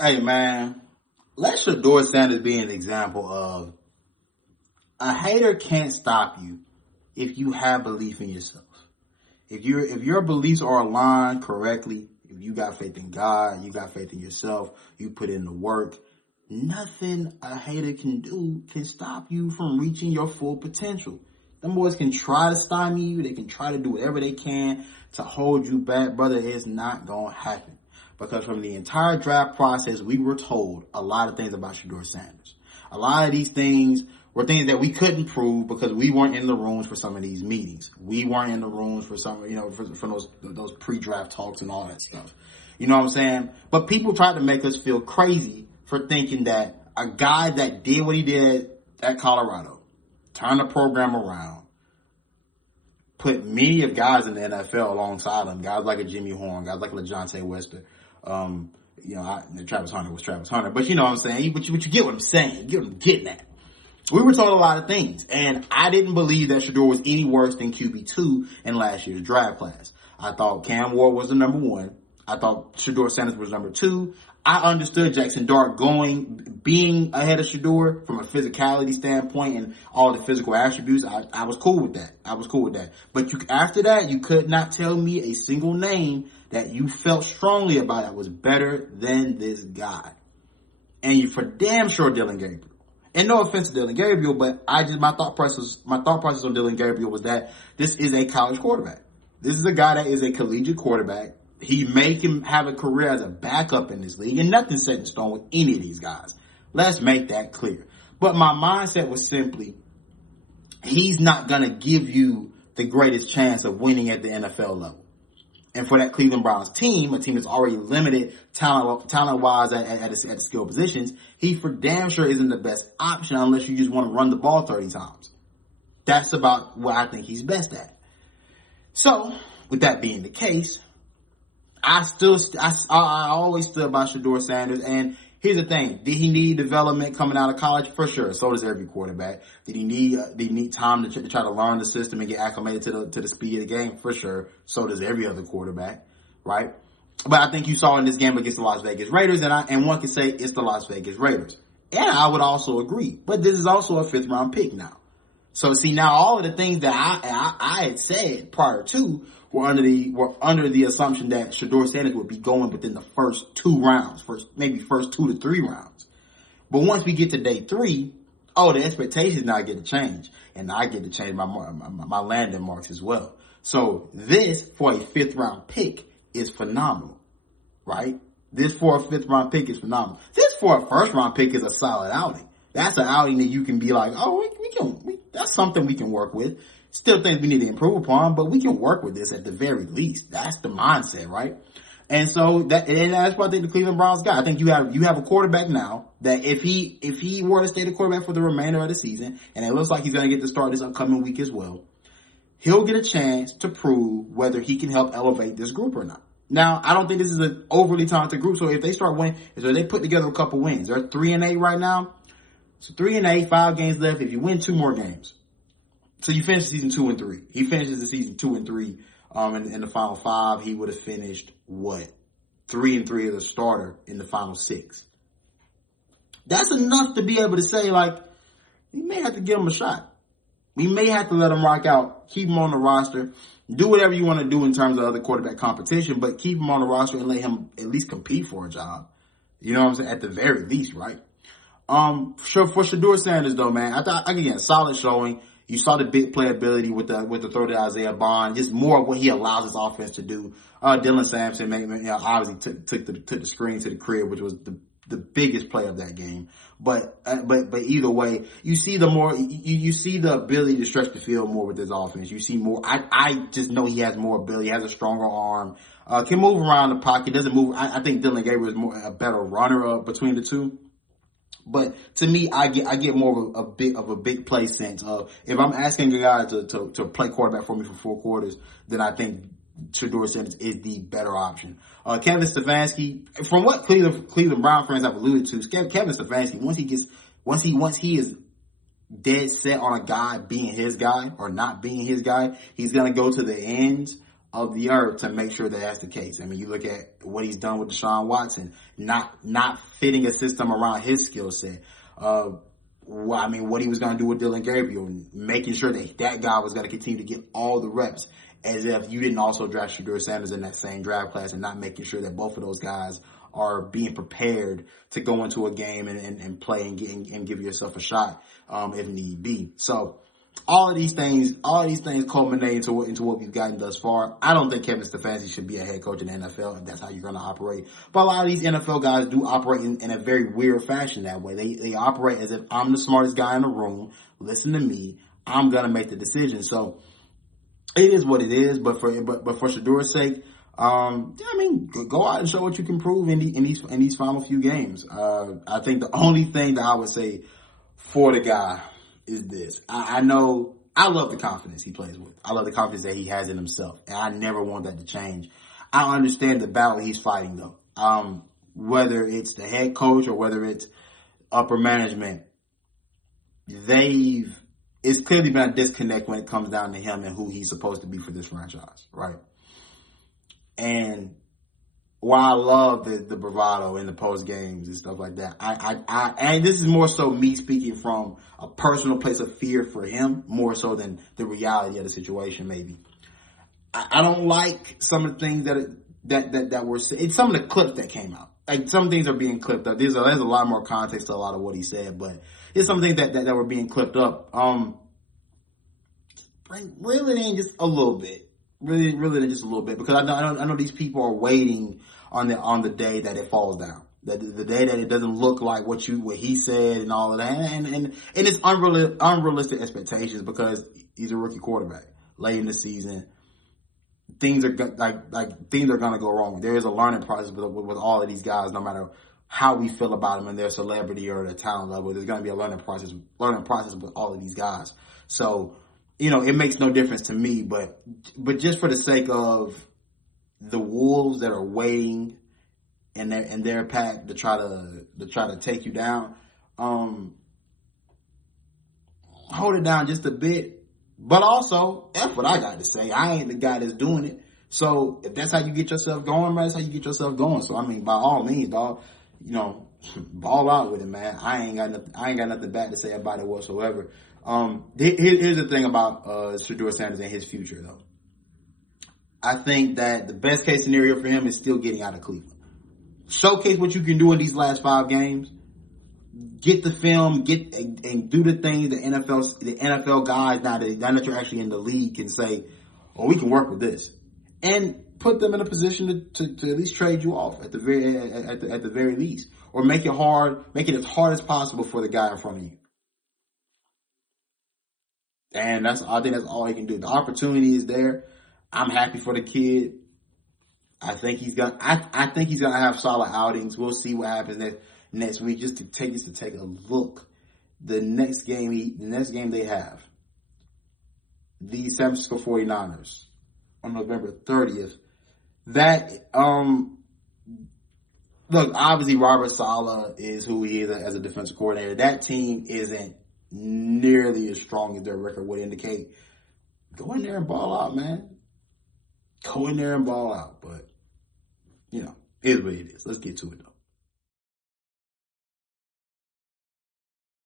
Hey man, let Shedeur Sanders be an example of a hater can't stop you if you have belief in yourself. If your beliefs are aligned correctly, if you got faith in God, you got faith in yourself, you put in the work, nothing a hater can do can stop you from reaching your full potential. Them boys can try to stymie you, they can try to do whatever they can to hold you back, brother. It's not gonna happen. Because from the entire draft process, we were told a lot of things about Shedeur Sanders. A lot of these things were things that we couldn't prove because we weren't in the rooms for some of these meetings. We weren't in the rooms for some, for those pre-draft talks and all that stuff. You know what I'm saying? But people tried to make us feel crazy for thinking that a guy that did what he did at Colorado, turned the program around, put many of guys in the NFL alongside him, guys like a Jimmy Horn, guys like a LeJontay Wester. Travis Hunter was Travis Hunter, but you know what I'm saying? But you get what I'm saying. You get what I'm getting at. We were told a lot of things, and I didn't believe that Shedeur was any worse than QB2 in last year's draft class. I thought Cam Ward was the number one. I thought Shedeur Sanders was number two. I understood Jackson Dart being ahead of Shedeur from a physicality standpoint and all the physical attributes. I was cool with that. I was cool with that. But after that, you could not tell me a single name that you felt strongly about that was better than this guy. And you for damn sure Dylan Gabriel. And no offense to Dylan Gabriel, but my thought process on Dylan Gabriel was that this is a college quarterback. This is a guy that is a collegiate quarterback. He may can have a career as a backup in this league, and nothing's set in stone with any of these guys. Let's make that clear. But my mindset was simply, he's not going to give you the greatest chance of winning at the NFL level. And for that Cleveland Browns team, a team that's already limited talent-wise at the skill positions, he for damn sure isn't the best option unless you just want to run the ball 30 times. That's about what I think he's best at. So, with that being the case, I always stood by Shedeur Sanders. And here's the thing: did he need development coming out of college? For sure. So does every quarterback. Did he need time to try to learn the system and get acclimated to the speed of the game? For sure. So does every other quarterback, right? But I think you saw in this game against the Las Vegas Raiders, and one could say it's the Las Vegas Raiders. And I would also agree. But this is also a 5th round pick now. So see, now all of the things that I had said prior to were under the assumption that Shedeur Sanders would be going within the first 2 rounds, maybe first 2 to 3 rounds. But once we get to day 3, the expectations now get to change, and I get to change my landing marks as well. So this for a 5th round pick is phenomenal, right? This for a 5th round pick is phenomenal. This for a 1st round pick is a solid outing. That's an outing that you can be like, that's something we can work with. Still things we need to improve upon, but we can work with this at the very least. That's the mindset, right? And so that's what I think the Cleveland Browns got. I think you have a quarterback now that if he were to stay the quarterback for the remainder of the season, and it looks like he's going to get to start this upcoming week as well, he'll get a chance to prove whether he can help elevate this group or not. Now, I don't think this is an overly talented group, so if they start winning, so they put together a couple wins. They're 3-8 right now. So 3-8, 5 games left. If you win 2 more games, so you finish the season 2-3. He finishes the season 2-3. In the final 5, he would have finished 3-3 as a starter in the final 6. That's enough to be able to say, like, we may have to give him a shot. We may have to let him rock out, keep him on the roster, do whatever you want to do in terms of other quarterback competition, but keep him on the roster and let him at least compete for a job. You know what I'm saying? At the very least, right? Sure, for Shedeur Sanders though, man, I thought again solid showing. You saw the big playability with the throw to Isaiah Bond, just more of what he allows his offense to do. Dylan Sampson, obviously took the screen to the crib, which was the biggest play of that game. But either way, you see you see the ability to stretch the field more with his offense. You see more. I just know he has more ability. He has a stronger arm. Can move around the pocket. Doesn't move. I think Dylan Gabriel is a better runner between the two. But to me, I get more of a big play sense of if I'm asking a guy to play quarterback for me for 4 quarters, then I think Shedeur Sanders is the better option. Kevin Stefanski, from what Cleveland Brown fans have alluded to, Kevin Stefanski, once he is dead set on a guy being his guy or not being his guy, he's gonna go to the ends of the earth to make sure that that's the case. I mean, you look at what he's done with Deshaun Watson, not fitting a system around his skill set. What he was going to do with Dylan Gabriel, making sure that that guy was going to continue to get all the reps, as if you didn't also draft Shedeur Sanders in that same draft class, and not making sure that both of those guys are being prepared to go into a game and play and give yourself a shot if need be. So all of these things culminate into what we've gotten thus far. I don't think Kevin Stefanski should be a head coach in the NFL if that's how you're going to operate. But a lot of these NFL guys do operate in a very weird fashion that way. They operate as if I'm the smartest guy in the room. Listen to me. I'm going to make the decision. So it is what it is. But for Shedeur's sake, go out and show what you can prove in these final few games. I think the only thing that I would say for the guy is this. I know I love the confidence he plays with. I love the confidence that he has in himself. And I never want that to change. I understand the battle he's fighting though. Whether it's the head coach or whether it's upper management, it's clearly been a disconnect when it comes down to him and who he's supposed to be for this franchise, right? And while I love the bravado in the post games and stuff like that, and this is more so me speaking from a personal place of fear for him, more so than the reality of the situation. Maybe I don't like some of the things that were said. It's some of the clips that came out. Like some things are being clipped up. There's a lot more context to a lot of what he said, but it's some things that were being clipped up. Really, in just a little bit. Really, just a little bit, because I know these people are waiting on the day that it falls down, that the day that it doesn't look like what he said and all of that, and it's unrealistic expectations because he's a rookie quarterback late in the season. Things are things are gonna go wrong. There is a learning process with all of these guys, no matter how we feel about them and their celebrity or their talent level. There's gonna be a learning process with all of these guys. So, it makes no difference to me, but just for the sake of the wolves that are waiting in their pack to try to take you down, hold it down just a bit. But also, F what I got to say. I ain't the guy that's doing it. So if that's how you get yourself going, man, that's how you get yourself going. So I mean, by all means, dog, ball out with it, man. I ain't got nothing bad to say about it whatsoever. Here's the thing about Shedeur Sanders and his future, though. I think that the best case scenario for him is still getting out of Cleveland. Showcase what you can do in these last 5 games. Get the film, and do the things the NFL guys now that you're actually in the league can say, "Oh, we can work with this," and put them in a position to at least trade you off at the very least, or make it as hard as possible for the guy in front of you. And I think that's all he can do. The opportunity is there. I'm happy for the kid. I think he's gonna have solid outings. We'll see what happens next week. Just to take a look. The next game they have, the San Francisco 49ers on November 30th. That look, obviously Robert Saleh is who he is as a defensive coordinator. That team isn't nearly as strong as their record would indicate. Go in there and ball out, man. Go in there and ball out. But, it is what it is. Let's get to it, though.